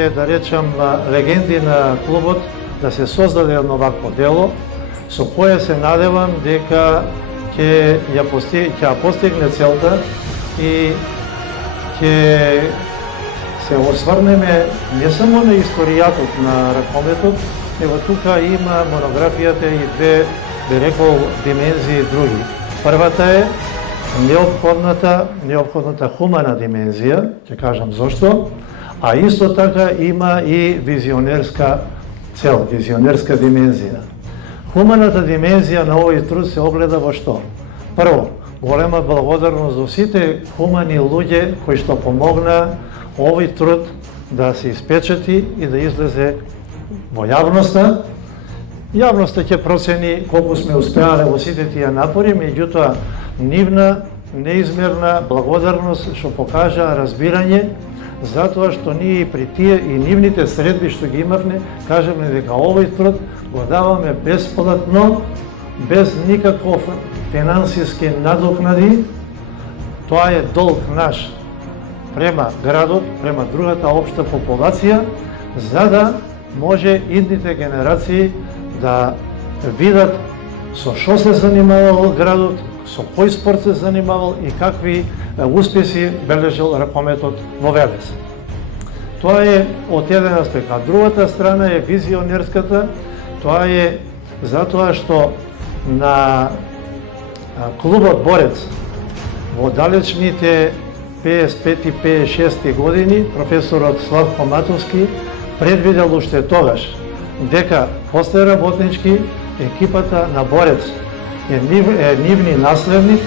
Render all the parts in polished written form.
најголемите, да речам, легенди на клубот да се создаде едно вакво дело, со кое се надевам дека ќе ја постигне целта и ќе се осврнеме не само на историјатот на ракометот, него тука има монографијата и две, би рекол, димензии други. Првата е неопходната хумана димензија, ќе кажам зошто, а исто така има и визионерска цел, визионерска димензија. Хуманата димензија на овој труд се огледа во што? Прво, голема благодарност за сите хумани луѓе кои што помогна овој труд да се испечати и да излезе во јавноста. Јавноста ќе процени колку сме успеале во сите тие напори, меѓутоа нивна неизмерна благодарност што покажа разбирање затоа што ние при тие и нивните средби што ги имавме, кажавме дека овој труд го даваме бесплатно, без никаков финансиски надокнади. Тоа е долг наш према градот, према другата општа популација, за да може идните генерации да видат со што се занимавал градот, со кој спорт се занимавал и какви успеси бележал ракометот во Велес. Тоа е од еден аспект, а другата страна е визионерската. Тоа е затоа што на клубот Борец во далечните 55-56 години професорот Славко Матовски предвидел уште тогаш дека после работнички екипата на Борец е нивни наследник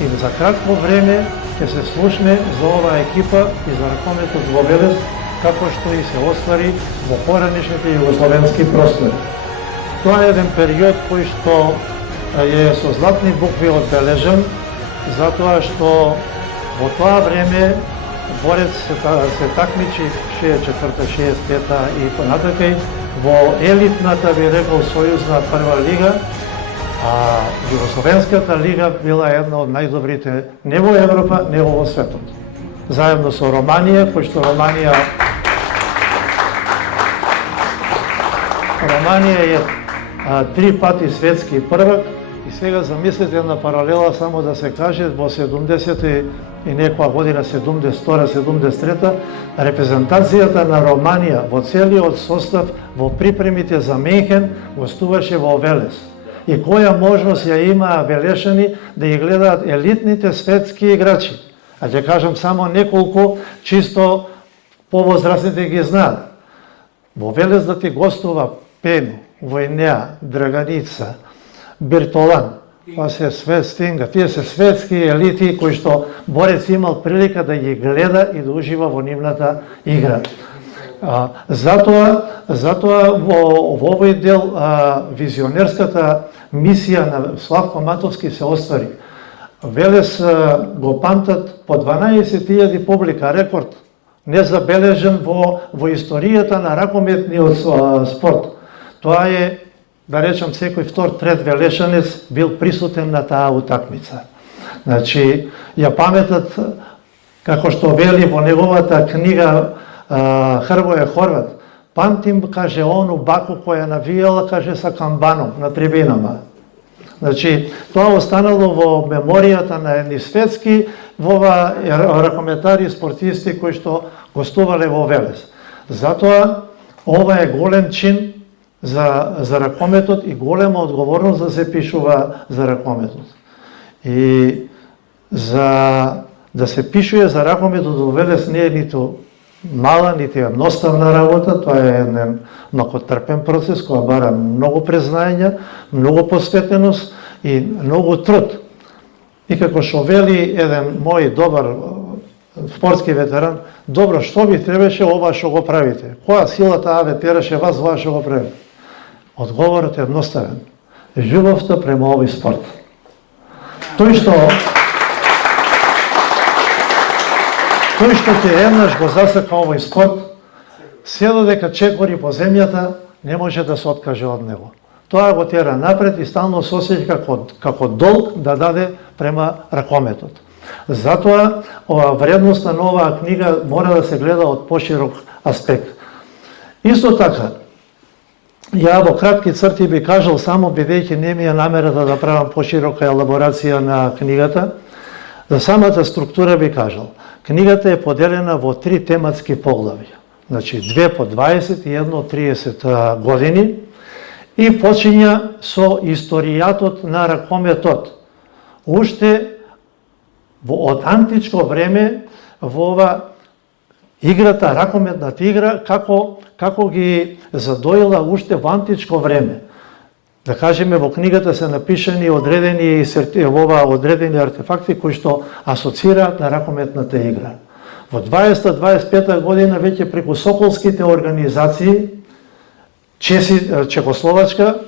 и за кратко време ќе се слушне за оваа екипа и за ракометот во Велес, како што и се оствари во поранешните југословенски простори. Тоа е еден период кој што е со златни букви одбележен, затоа што во тоа време Борец се такмичи 64-65 и понатака во елитната, би рекол, сојузна прва лига, а Југословенската лига била една од најдобрите не во Европа, не во светот. Заедно со Романија, кој што Романија е 3 пати светски првак. И сега замислете една паралела, само да се каже, во 70 и некоја година, 72-73, репрезентацијата на Романија во целиот состав во припремите за Менхен гостуваше во Велес. И која можност ја имаа велешани да ги гледаат елитните светски играчи. А ќе кажам само неколку, чисто повозрастните ги знаат. Во Велес да ти гостува Пену, Војнеа, Драганица, Бертолан, па се Стинга, тие се светски елити кои што Борец имал прилика да ги гледа и да ужива во нивната игра. Затоа во овој дел визионерската мисија на Славко Матовски се оствари. Велес го памтат по 12.000 публика, рекорд, незабележен во историјата на ракометниот спорт. Тоа е, да речам, секој втор, трет велешанец бил присутен на таа утакмица. Значи, ја паметат, како што вели во неговата книга Хрвоје Хорват, памтим, каже, ону баку која навијала, каже, са камбаном на трибинама. Значи, тоа останало во меморијата на едни светски ракометари и спортисти кои што гостувале во Велес. Затоа, ова е голем чин за ракометот и голема одговорност да се пишува за ракометот. И да се пишува за ракометот во Велес не е ниту мала, ниту едноставна работа, тоа е еден многу трпен процес која бара многу признање, многу посветеност и многу труд. И како што вели еден мој добар спортски ветеран, добро, што ви требаше ова што го правите? Која силата ве тераше вас ова што го правите? Одговорот е едноставен. Љубовта према овој спорт. Тој што ќе еднаш го засека овој спорт, се додека чекори по земјата, не може да се откаже од него. Тоа го тера напред и стално се осеќа како долг да даде према ракометот. Затоа, вредноста на оваа книга мора да се гледа од поширок аспект. Исто така, ја во кратки црти би кажал само, бидејќи не ми е намерата да правам поширока елаборација на книгата, за самата структура би кажал. Книгата е поделена во 3 тематски поглавја. Значи, 2 по 20 и 1 30 години и почиња со историјатот на ракометот. Уште од античко време во ова играта, ракометната игра, како ги задоила уште во античко време. Да кажеме, во книгата се напишани одредени артефакти кои што асоцираат на ракометната игра. Во 20-25 година веќе преку соколските организации Чехословачка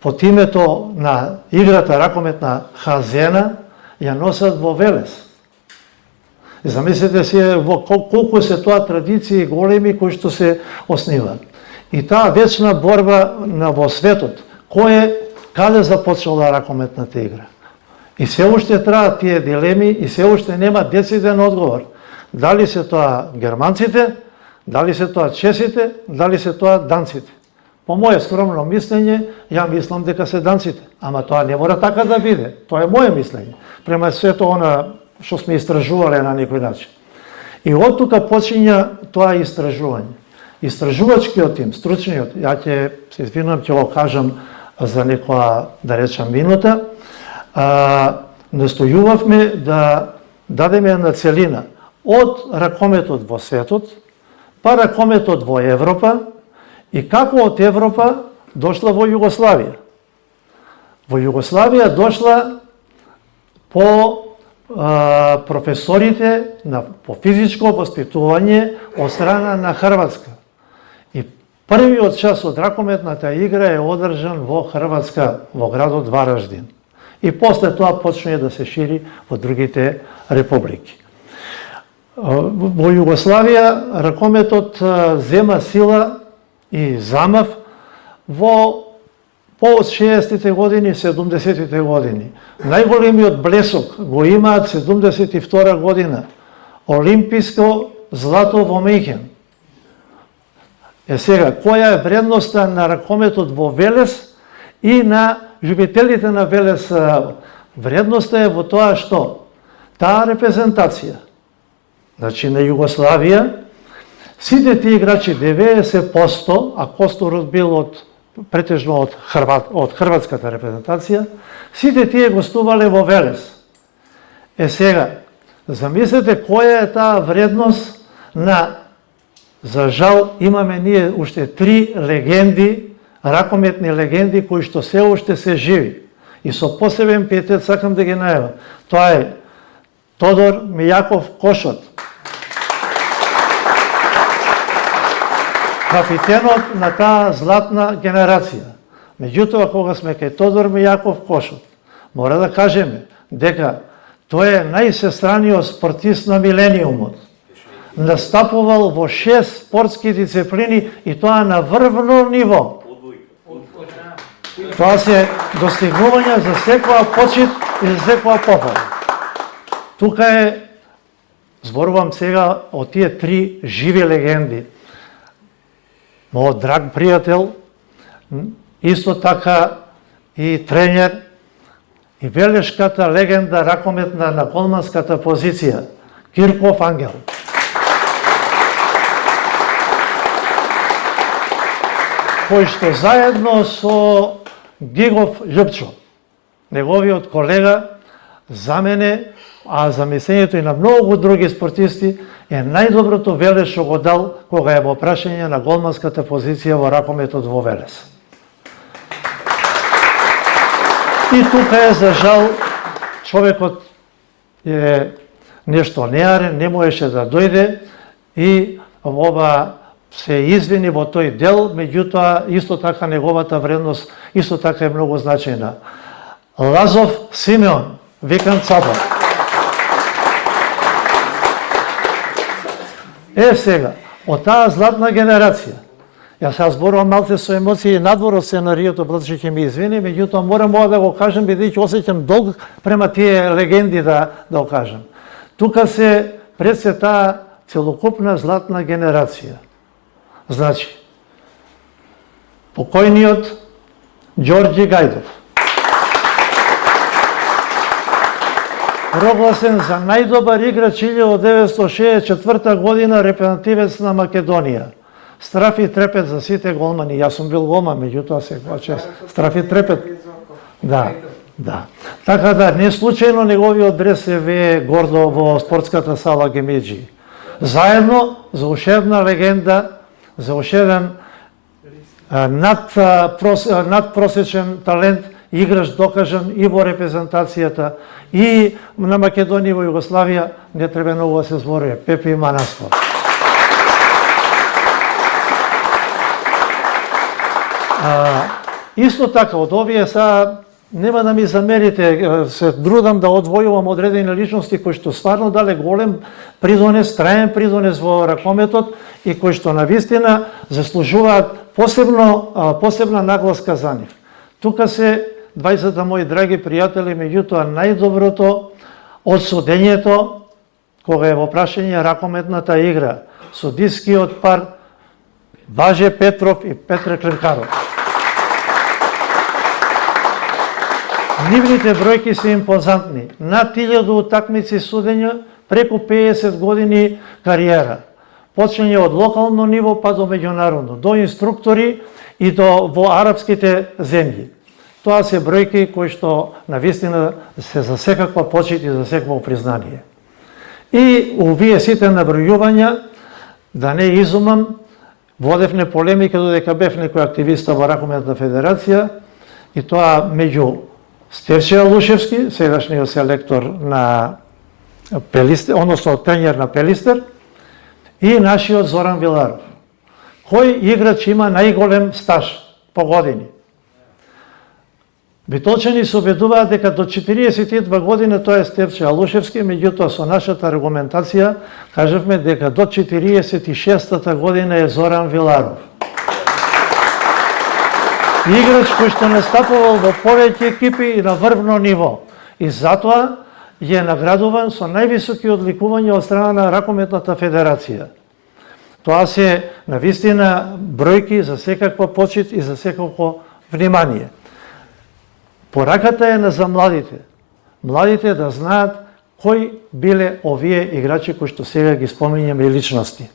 под името на играта ракометна Хазена ја носат во Велес. Замислете се колку се тоа традиции големи кои што се основаат. И таа вечна борба во светот, каде започнала ракометната игра. И се уште траат тие дилеми и се уште нема дециден одговор. Дали се тоа германците, дали се тоа чесите, дали се тоа данците. По моје скромно мислење, ја мислам дека се данците. Ама тоа не мора така да биде. Тоа е моје мислење. Према сето она што сме истражувале на некој начин. И од тука почиња тоа истражување. Истражувачкиот тим, стручниот, ја ќе се извинувам, ќе го кажам за некоја, да речам, минута, настојувавме да дадеме една целина од ракометот во светот, па ракометот во Европа и како од Европа дошла во Југославија. Во Југославија дошла по професорите по физичко воспитување од страна на Хрватска. И првиот час од ракометната игра е одржан во Хрватска, во градот Вараждин. И после тоа почне да се шири во другите републики. Во Југославија ракометот зема сила и замав по 60-тите години, 70-тите години. Најголемиот блесок го имаат 72 година. Олимписко злато во Мејхен. Сега, која е вредноста на ракометот во Велес и на љубителите на Велес? Вредноста е во тоа што таа репрезентација, значи на Југославија, сите тие играчи, 90%, а Костурот бил претежно од хрватската репрезентација, сите тие гостувале во Велес. Сега, замислете која е таа вредност на, за жал, имаме ние уште 3 легенди, ракометни легенди, кои што се уште се живи. И со посебен пиетет сакам да ги најавам. Тоа е Тодор Мијаков Кошот, капитенот на таа златна генерација. Меѓутоа, кога сме кај Тодор Мијаков Кошот, мора да кажеме дека тој е најсестраниот спортист на милениумот. Настапувал во 6 спортски дисциплини и тоа на врвно ниво. Тоа се достигнувања за секоја почит и за секоја пофала. Тука е, зборувам сега од тие 3 живи легенди. Мојот драг пријател, исто така и тренер, и велешката легенда ракометна на голманската позиција, Кирков Ангел. Кој што заедно со Гигов Љупчо, неговиот колега, за мене, а за мислењето и на многу други спортисти, е најдоброто велес што го дал кога е во прашање на голманската позиција во ракометот во Велес. И тука е, за жал, човекот е нешто неарен, не можеше да дојде и ова се извини во тој дел, меѓутоа исто така неговата вредност исто така е многу значајна. Лазов Симеон, викан Цапа. Сега, од таа златна генерација, јас се зборувам малце со емоции надвор од сценариото, братче ќе ми извини, меѓутоа морам ова да го кажам, бидејќи осеќам долг према тие легенди да го кажам. Тука се пред се таа целокупна златна генерација. Значи, покојниот Ѓорѓи Гајдов. Прогласен за најдобар играч 1964 година, репрезентативец на Македонија. Страф и трепет за сите голмани. Јас сум бил голман, меѓутоа се чест. Страф и трепет. Да, да. Така да, не случајно неговиот дрес се вее гордо во спортската сала Гемеџи. Заедно за уште една легенда, за уште еден надпросечен талент, играч докажан и во репрезентацијата, и на Македонија и во Југославија, не треба многу да се зборува, Пепи Манасков. Исто така, од овие са, нема да ми замерите, се трудам да одвојувам одредени личности кои што стварно дале голем придонес, траен придонес во ракометот и кои што навистина заслужуваат посебна нагласка за нив. Тука се 20 мои драги пријатели, меѓутоа најдоброто од судењето, кога е во прашање ракометната игра, судискиот пар Баже Петров и Петре Клинкаров. Нивните бројки се импозантни. Над 1000 утакмици судења, преку 50 години кариера. Почење од локално ниво па до меѓународно, до инструктори и до во арапските земји. Тоа се бројки кои што навистина се за секаква почит и за секакво признание. И овие сите набројувања, да не изумам, водевне полемика додека бев некој активиста во Ракометна федерација, и тоа меѓу Стефче Алушевски, сегашниот селектор на Пелистер, односно тренер на Пелистер, и нашиот Зоран Виларов. Кој играч има најголем стаж по години? Битолчани се убедуваат дека до 42 години тоа е Стефче Алушевски, меѓутоа со нашата аргументација кажавме дека до 46-та година е Зоран Виларов. Играч кој што настапувал во повеќе екипи и на врвно ниво. И затоа е наградуван со највисоки одликувања од страна на Ракометната федерација. Тоа се навистина бројки за секаква почит и за секакво внимание. Пораката е за младите. Младите да знаат кои биле овие играчи кои што сега ги споминјаме личности.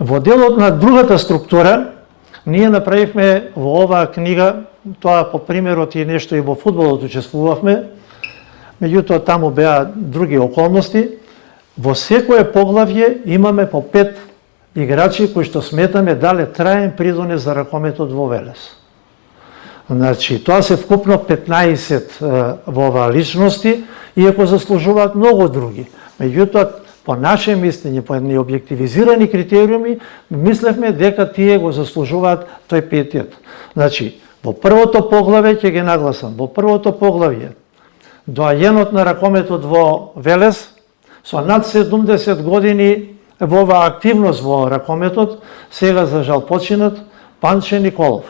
Во делот на другата структура, ние направивме во оваа книга, тоа по примерот и нешто и во фудбалот учествувавме, меѓутоа таму беа други околности. Во секое поглавје имаме по 5 играчи кои што сметаме дале траен придонес за ракометот во Велес. Значи, тоа се вкупно 15 во оваа личности, иако заслужуваат многу други. Меѓутоа, по наше мислење, по едни објективизирани критериуми, мислевме дека тие го заслужуваат тој пиетет. Значи, во првото поглавје ќе ги нагласам, во првото поглавје, доаѓенот на ракометот во Велес, со над 70 години во оваа активност во ракометот, сега за жал починат, Панче Николов.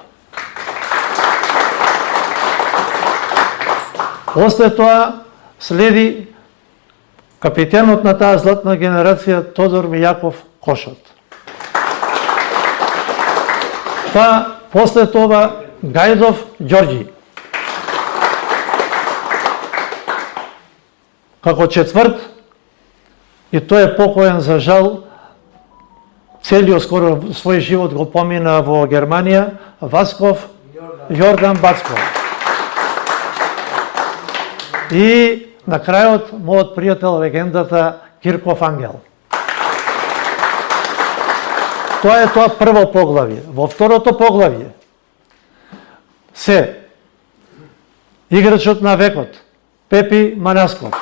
После тоа следи капитенот на таа златна генерација Тодор Мијаков Кошот. Па после тоа Гајдов Ѓорѓи. Како четврт, и тој е покоен за жал, целиот скоро свој живот го помина во Германија, Васков Јордан Бацков. И на крајот, мојот пријател, легендата Кирков Ангел. Тоа е тоа прво поглавје. Во второто поглавје се играчот на векот, Пепи Манасков.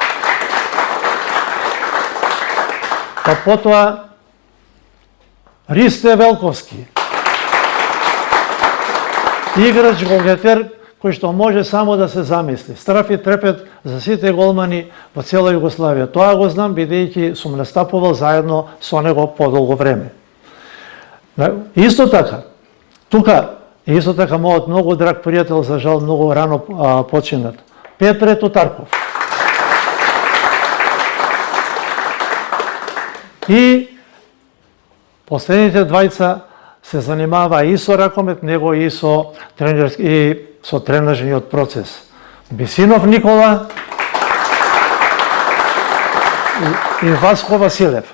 Па потоа Ристе Велковски. Играч голгетер кој што може само да се замисли. Страф и трепет за сите голмани во цела Југославија. Тоа го знам, бидејќи сум настапувал заедно со него подолго време. Исто така, тука, исто така мојот многу драг пријател, за жал многу рано починат, Петре Тутарков. И последните двајца се занимава и со ракомет, него и со тренажниот процес. Бисинов Никола и Васко Василев.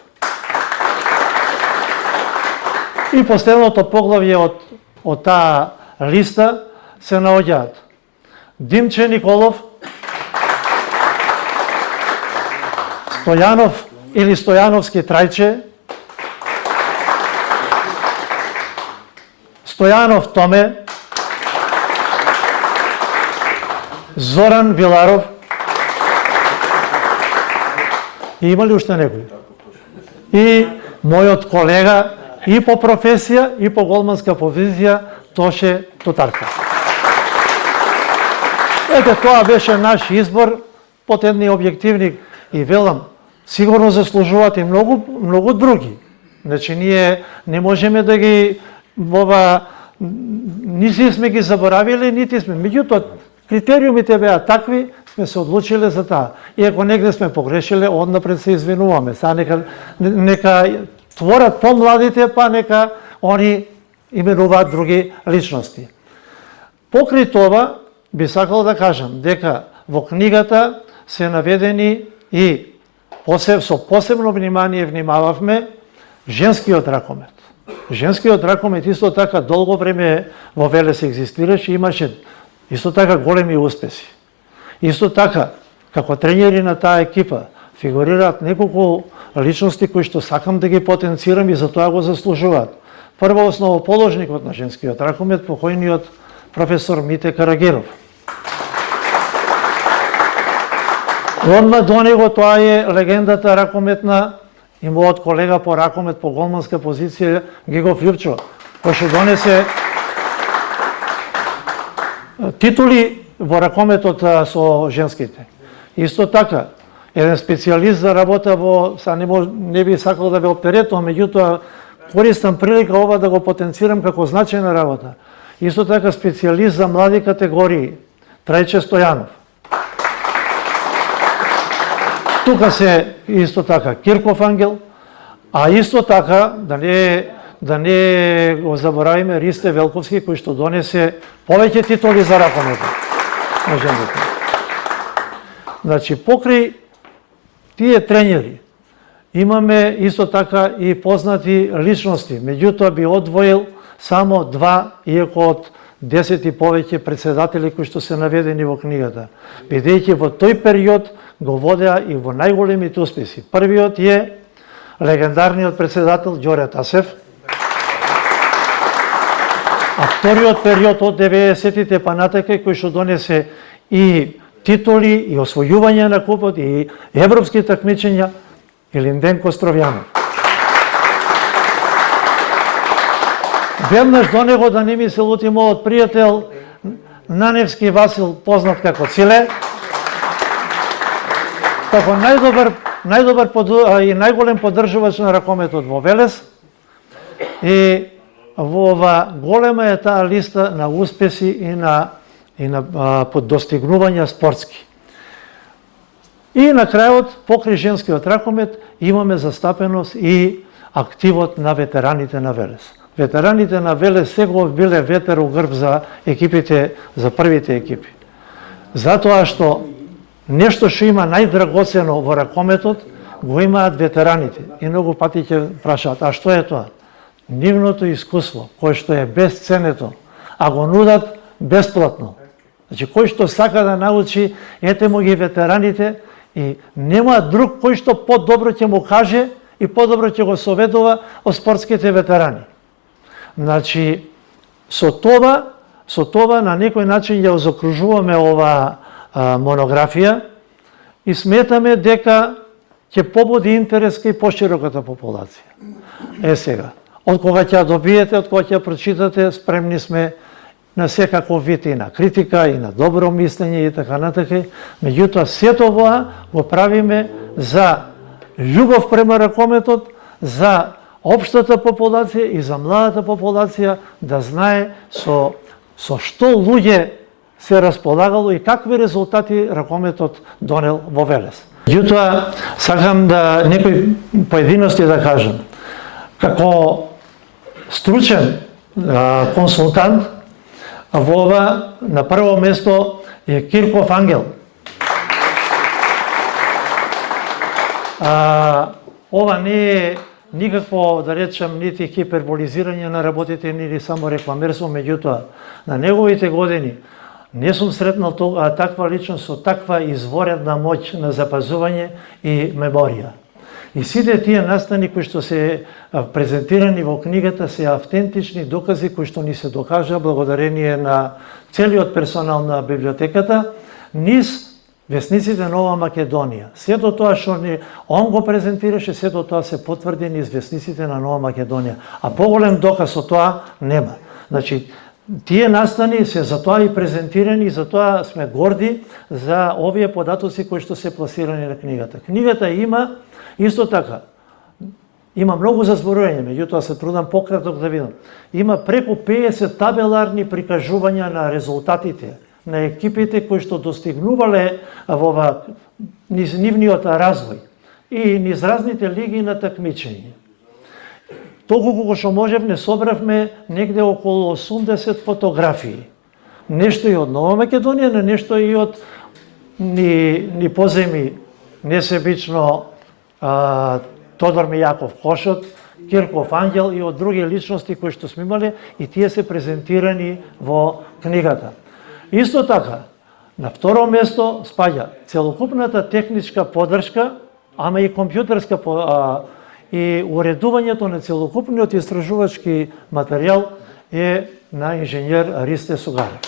И последното поглавје од таа листа се наоѓаат Димче Николов, Стојанов или Стојановски Трајче, Стојанов Томе, Зоран Виларов. И има ли уште некој? И мојот колега и по професија и по голманска позиција Тоше Тутарка. Ете, тоа беше наш избор под едни објективни и велам, сигурно заслужуваат и многу други. Значи, ние не можеме да ги нити сме ги заборавиле, нити сме. Меѓутоа, критериумите беа такви, сме се одлучиле за таа. И ако негде сме погрешиле, однапред се извинуваме. Сега нека творат помладите, па нека они именуваат други личности. Покри това, би сакал да кажам дека во книгата се наведени и со посебно внимание внимававме женскиот ракомет. Женскиот ракомет исто така долго време во Велес екзистираше, имаше исто така големи успеси. Исто така, како тренери на таа екипа, фигурираат неколку личности кои што сакам да ги потенцирам и за тоа го заслужуваат. Прво основоположникот на женскиот ракомет, покојниот професор Мите Карагиров. Одма до него тоа е легендата ракометна и мојот колега по ракомет по голманска позиција Гего Флипчо, кој што донесе титули во ракометот со женските. Исто така, еден специјалист за работа не би сакал да ве оптеретувам, меѓутоа користам прилика ова да го потенцирам како значајна работа. Исто така специјалист за млади категории, Трајче Стојанов. Тука се исто така Кирков Ангел, а исто така да не го заборавиме Ристе Велковски, кој што донесе повеќе титули за ракометот на жените. Значи, покри тие тренери имаме исто така и познати личности, меѓутоа би одвоил само два, иако од 10 и повеќе председатели кои што се наведени во книгата, бидејќи во тој период го водеа и во најголемите успеси. Првиот е легендарниот председател Ѓоре Тасев, а вториот период од 90-тите па натака кој што донесе и титули и освојување на купот и европски такмичења, Илинден Костровјанов. Веднаш до него, да не ми се лути мојот пријател Наневски Васил, познат како Циле, како најдобар и најголем поддржувач на ракометот во Велес. И во ова голема е таа листа на успеси и на достигнувања спортски. И на крајот, покри женскиот ракомет, имаме застапеност и активот на ветераните на Велес. Ветераните на Велес секогаш биле ветер у грб за екипите, за првите екипи. Затоа што нешто што има најдрагоцено во ракометот, го имаат ветераните. И многу пати ќе прашаат, а што е тоа? Нивното искуство, кој што е безценето, а го нудат бесплатно. Значи, кој што сака да научи, ете му ги ветераните и нема друг кој што подобро ќе му каже и подобро ќе го советува од спортските ветерани. Значи, со това на некој начин ја закружуваме ова монографија и сметаме дека ќе побуди интерес кај пошироката популација. Сега, од кога ќе добиете, од кога ќе прочитате, спремни сме на секаков вид и на критика, и на добро мислење и така натака. Меѓутоа, сето ова го правиме за љубов према ракометот, за општата популација и за младата популација да знае со што луѓе се располагало и какви резултати ракометот донел во Велес. Меѓутоа, сакам да некои поединости да кажам. Како стручен консултант во ова. На прво место е Кирков Ангел. Ова не е никакво, да речем, нити хиперболизирање на работите, нити само рекламерство, меѓутоа, на неговите години не сум сретнал таква личност со таква изворедна моќ на запазување и меморија. И сите тие настани кои што се презентирани во книгата се автентични докази кои што ни се докажа благодарение на целиот персонал на библиотеката, низ весниците на Нова Македонија. Сето тоа што он го презентираше, сето тоа се потврди низ весниците на Нова Македонија. А поголем доказ од тоа нема. Значи, тие настани се затоа и презентирани и затоа сме горди за овие податоци кои што се пласирани на книгата. Книгата има исто така, има многу за зборување, меѓутоа се трудам пократок да видам. Има преку 50 табеларни прикажувања на резултатите на екипите кои што достигнувале во низ нивниот развој и низ разните лиги на такмичење. Толку колку што можев, не собравме негде околу 80 фотографии. Нешто и од Нова Македонија, но нешто и од ни поземи несебично Тодор Мијаков Кошот, Кирков Ангел и од други личности кои што сме имале, и тие се презентирани во книгата. Исто така, на второ место спаѓа целокупната техничка поддршка, ама и компјутерска и уредувањето на целокупниот истражувачки материјал е на инженер Ристе Сугарев.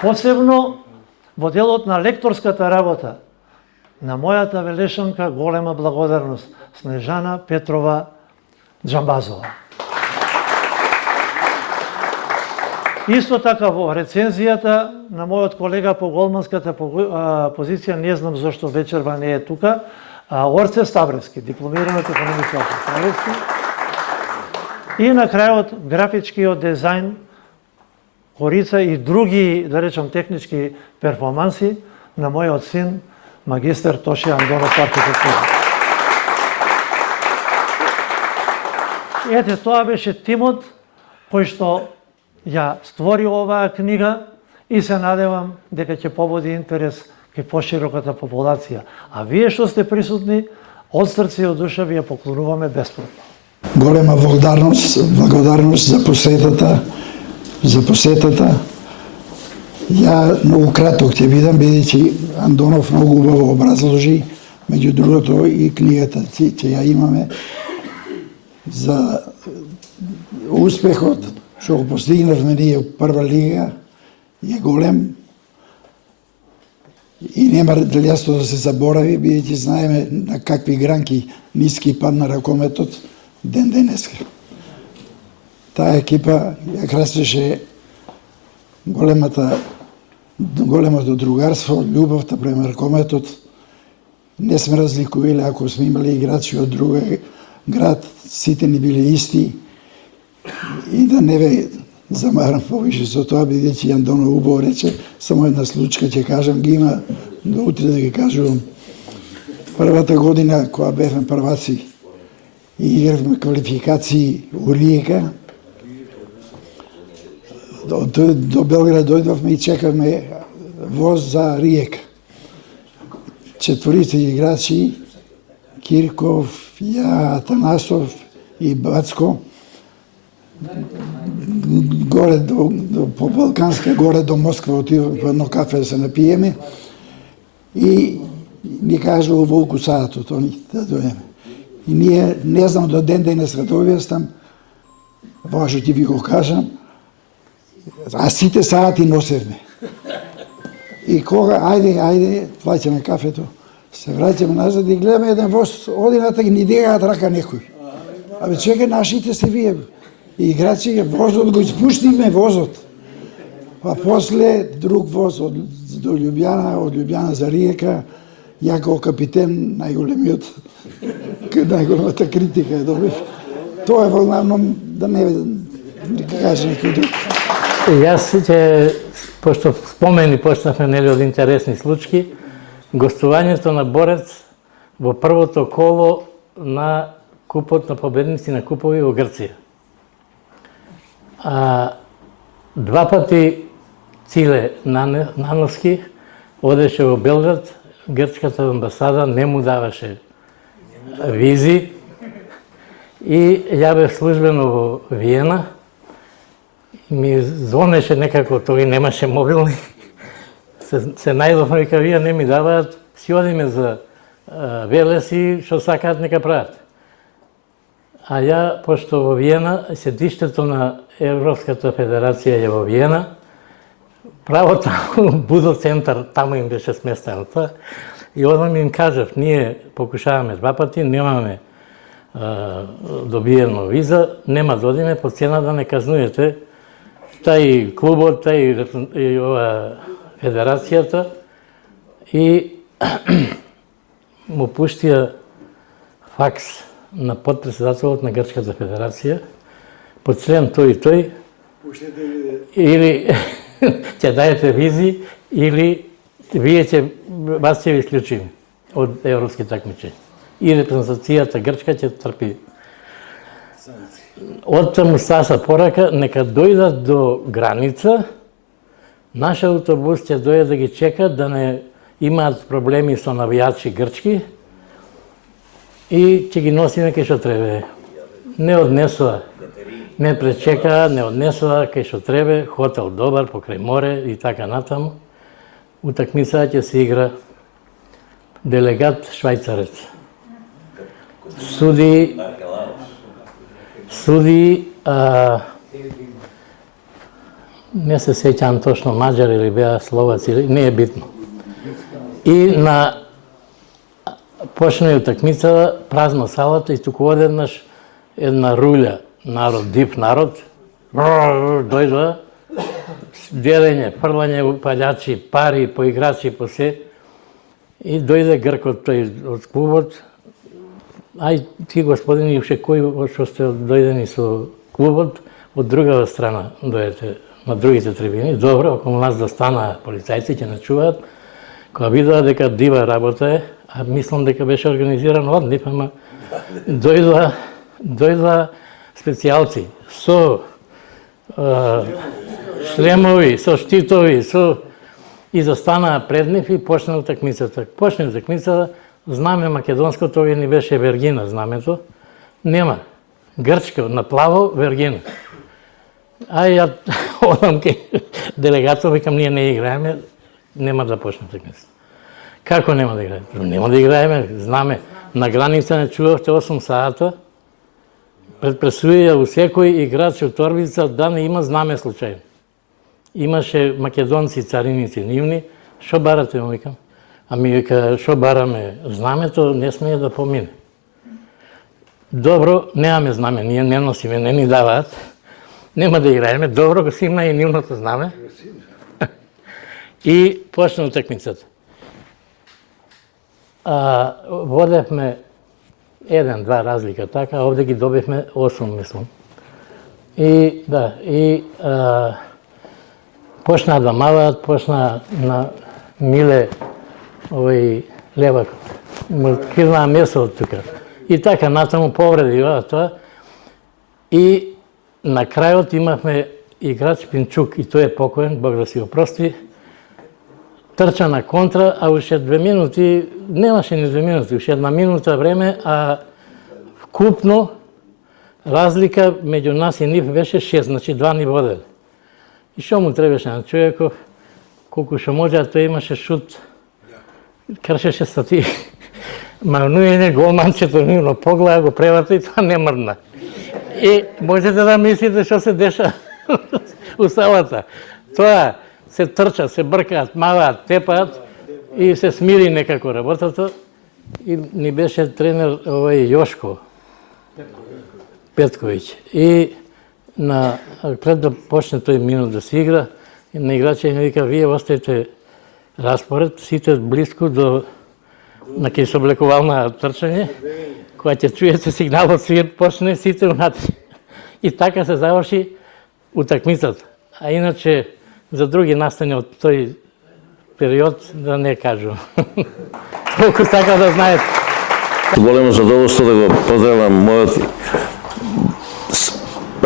Посебно во делот на лекторската работа на мојата велешанка голема благодарност Снежана Петрова Джамбазова. Исто така во рецензијата на мојот колега по голманската позиција, не знам зошто вечерва не е тука, Орце Ставревски, дипломираниот економист Ставревски. И на крајот графичкиот дизајн, корица и други, да речам, технички перформанси на мојот син, магистер Тоше Андонов архитектура. Ете, тоа беше тимот кој што ја створи оваа книга и се надевам дека ќе побуди интерес кај пошироката популација. А вие што сте присутни, од срце и од душа ви ја поклонуваме бесплатно. Голема благодарност за посетата. Ја многу краток ќе видам, бидејќи Андонов многу убаво образложи, меѓу другото и книгата ќе ја имаме за успехот што го постигнавме ние прва лига е голем и нема јасно да се заборави, бидејќи знаеме на какви гранки ниски падна ракометот ден денеска. Таа екипа ја красеше големото другарство, љубовта према ракометот. Не сме разликували, ако сме имали играчи од друга град, сите ни биле исти. И да не ве замарам повише со тоа, бидејќи Андонов убаво рече, само една случка ќе кажам, ги има до утре да ги кажувам. Првата година, кога бевме прваци и игравме квалификации у Риека, до Белград дојдовме и чекавме воз за Риека. Четворица играчи, Кирков, ја, Атанасов и Бацко, горе по Балканска, горе до Москва отидовме по едно кафе да се напиеме и ни кажува Волку саатот, они да дојдеме. И ние, не знам до ден денеска да објаснам, важно ќе ви го кажам, а сите саати носевме. И кога, ајде, плаќаме кафето, се враќаме назад и гледаме еден воз, одината ги ни дегаат рака некој. Абе, чекај, нашите се вие. И играчи, возот го испуштивме, возот. А после друг воз до Љубјана, од Љубјана за Риека, ја како капитен, најголемата критика ја добив. Тоа е волнавно, да не каже некој друг. Јас ќе, пошто спомени почнавме нели од интересни случаи, гостувањето на Борец во првото коло на купот на победници на купови во Грција. Два пати Циле Нановски одеше во Белград, грчката амбасада не му даваше визи и ја бев службено во Виена. Ми звонеше некако, тој немаше мобилни. Се најдовме, вика, вие не ми даваат, си одиме за Велес и што сакаат нека прават. А ја, пошто во Виена, седиштето на Европската федерација е во Виена, право таму, Будо центар, таму им беше сместено тоа. И одам им кажав, ние покушаваме два пати, немаме добиено виза, нема да одиме по цена да не казнуете тај клубот, и ова федерацијата. И му пуштија факс на подпредседателот на Грчката федерација, по член тој и тој, или ќе дајете визи, или вас ќе ви исклучиме од европски такмичења. И репрезентацијата грчка ќе трпи. Од таму стаса порака, нека дојдат до граница, наш автобус ќе дојде да ги чека, да не имаат проблеми со навијачи грчки и ќе ги носиме кај што требе. Не однесува, не пречека, не однесува кај што требе, хотел добар, покрај море и така натаму. Утакмицата ќе се игра делегат швајцарец. Суди не се сеќам точно маđар или беа словац, или не е битно. И почна утакмицата, празна салата и туку одеднаш една руља народ, дип народ, дојдоа, делење, фрлање палјачи, пари, по играчи, по се. И дојде гркот тој од клубот. Ај, ти господини, уште кој што сте дојдени со клубот, од другава страна дојдете на другите трибини. Добро, околу нас да стана полицајци, ќе не чуваат. Кога видоа дека дива работа е, а мислам дека беше организиран однив, ама дојдоа специјалци со шлемови, со штитови, и застанаа пред нив и почна утакмицата. Почна утакмицата, знаме македонско, тоа ни беше Вергина знамето. Нема. Грчко, на плаво, Вергина. А ја одам ке делегатот, викам, ние не играеме, нема да почне утакмицата. Како нема да играеме? Нема да играеме, знаме. На граница не чувавте 8 сата, предпресуја у секој играч од торбица да не има знаме случајно. Имаше македонци, цариници нивни, шо барате, му викам? Ами вика, шо бараме знамето, не смее да помине. Добро, немаме знаме, ние не носиме, не ни даваат, нема да играеме, добро, го си има и нивното знаме. И почна утакмицата. Водевме 1-2 разлика така, овде ги добивме 8, мислам. И да, почна да маваат, почна на Миле овој левак, му кирнаа месо од тука. И така натаму повреди тоа. И на крајот имавме играч Пинчук, и тој е покоен, Бог да си опрости. Трча на контра, а уште 2 минути, немаше ни 2 минути, уште 1 минута време, а вкупно разлика меѓу нас и нив беше 6, значи 2 ни водели. И што му требаше на човеков, колку што може, а тој имаше шут, кршеше стати. Мавнујење, голманчето нивно погледа, го преврта и тоа не мрдна. И можете да мислите што се деша у салата. Тоа се трча, се бркаат, маваат, тепаат и се смири некако работата. И ни беше тренер овој Јошко Петковиќ. И пред да почне тој минут да се игра, на играча ни вика, вие оставите распоред, сите близко до на кај соблекувална трчање, кога ќе чуете сигналот свирт почне, сите унатре. И така се заврши утакмицата. А иначе за други настани од тој период да не кажувам. Толку сака да знаете. Големо задоволство да го поздравам мојот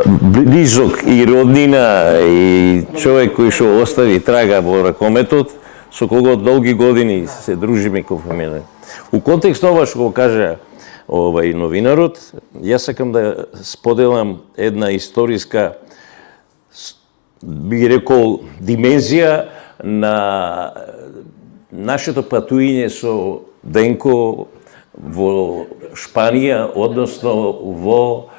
близок и роднина и човек кој што остави трага во ракометот, со кого долги години се дружиме како фамилија. У контекст ова што го кажа новинарот, јас сакам да споделам една историска, би рекол, димензија на нашето патување со Денко во Шпанија, односно во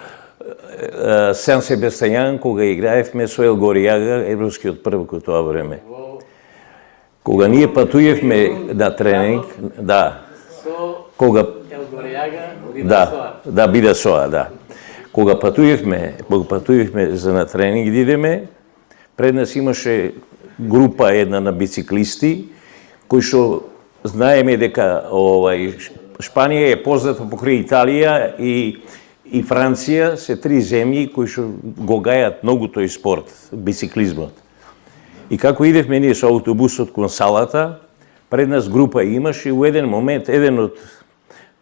Сан Себастијан, кога играевме со Ел Горијага, европскиот првок од тоа време. Кога ние патуевме на тренинг, да, кога Ел Горијага, Бидасоа, да. Кога патуевме за на тренинг да идеме, пред нас имаше група една на бициклисти, кои што знаеме дека Шпанија е позната покрај Италија и Франција, се три земји кои што го гајат многу тој спорт, бициклизмот. И како идевме ние со автобусот кон салата, пред нас група имаше и у еден момент еден од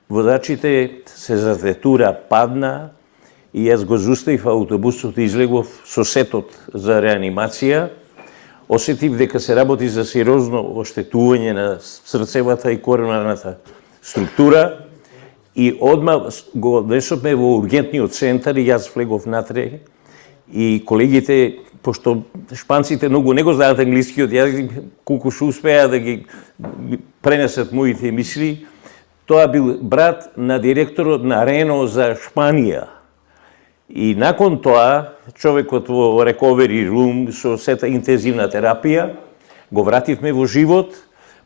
водачите се затетура, падна и јас го зуставив автобусот и излегов со сетот за реанимација. Осетив дека се работи за сериозно оштетување на срцевата и коронарната структура и одма го донесовме во ургентниот центар и јас влегов натре и колегите, пошто шпанците многу не го знаат англискиот јазик, колку што успеа да ги пренесат моите мисли, тоа бил брат на директорот на Рено за Шпанија. И након тоа, човекот во recovery room со сета интензивна терапија, го вративме во живот.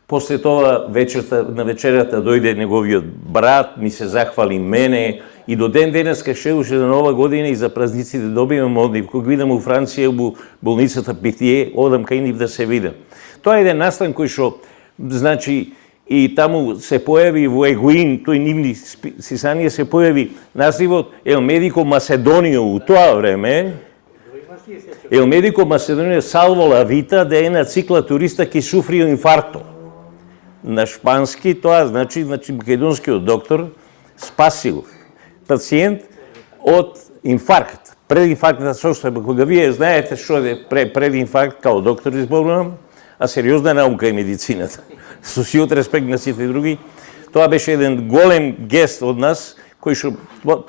После тоа на вечерата дојде неговиот брат, ми се захвали мене и до ден денеска ше на Нова година и за празниците добивам однив. Кога видам у Франција во болницата Питие, одам кај нив да се видам. Тоа е еден настан кој што, значи, и таму се појави во Егуин, тој нивни сисанија се појави насливот El Médico Macedonio у тоа време. El Médico Macedonio salvo la vita de една цикла туриста ки суфрио инфаркто. На шпански тоа значи македонскиот доктор спасил пациент од инфаркт. Пред инфарктната состојба, кога вие знаете што е пред инфаркт, као доктор изборувам, а сериозна наука е медицината. Со сиот респект на сите други. Тоа беше еден голем гест од нас, кој што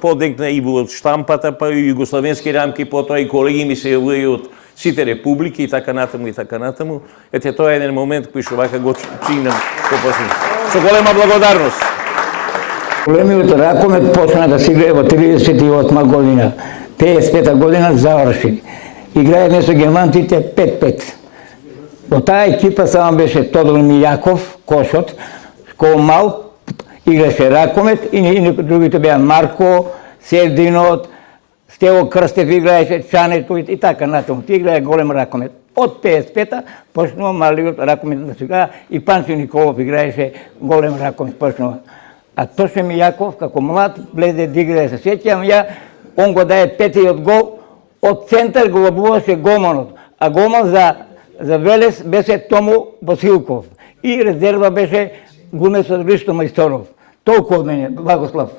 подекна и во штампата, па и југословенски рамки, потоа и колеги ми се јавувају од сите републики и така натаму и така натаму. Ете, тоа е еден момент кој што вака го чинам со голема благодарност. Големиот ракомет почна да се играе во 38 година. 55 година заврши. Играеме со германците 5-5. Во таа екипа само беше Тодор Мијаков, кошот, кој мал играше ракомет и другите беа Марко, Сердинот, Стево Крстев играеше, Чането и така натаму. Ти играе голем ракомет. Од 55-та почнува малиот ракомет да се играе и Панчо Николов играеше голем ракомет почнува. А Тоше Мијаков, како млад, влезе да играе, се сеќавам ја, он го даде петиот гол, од центар го лобуваше голманот, а голман за Велес беше Тому Василков и резерва беше глумецот Ристо Мајсторов. Толку од мене, Благослав.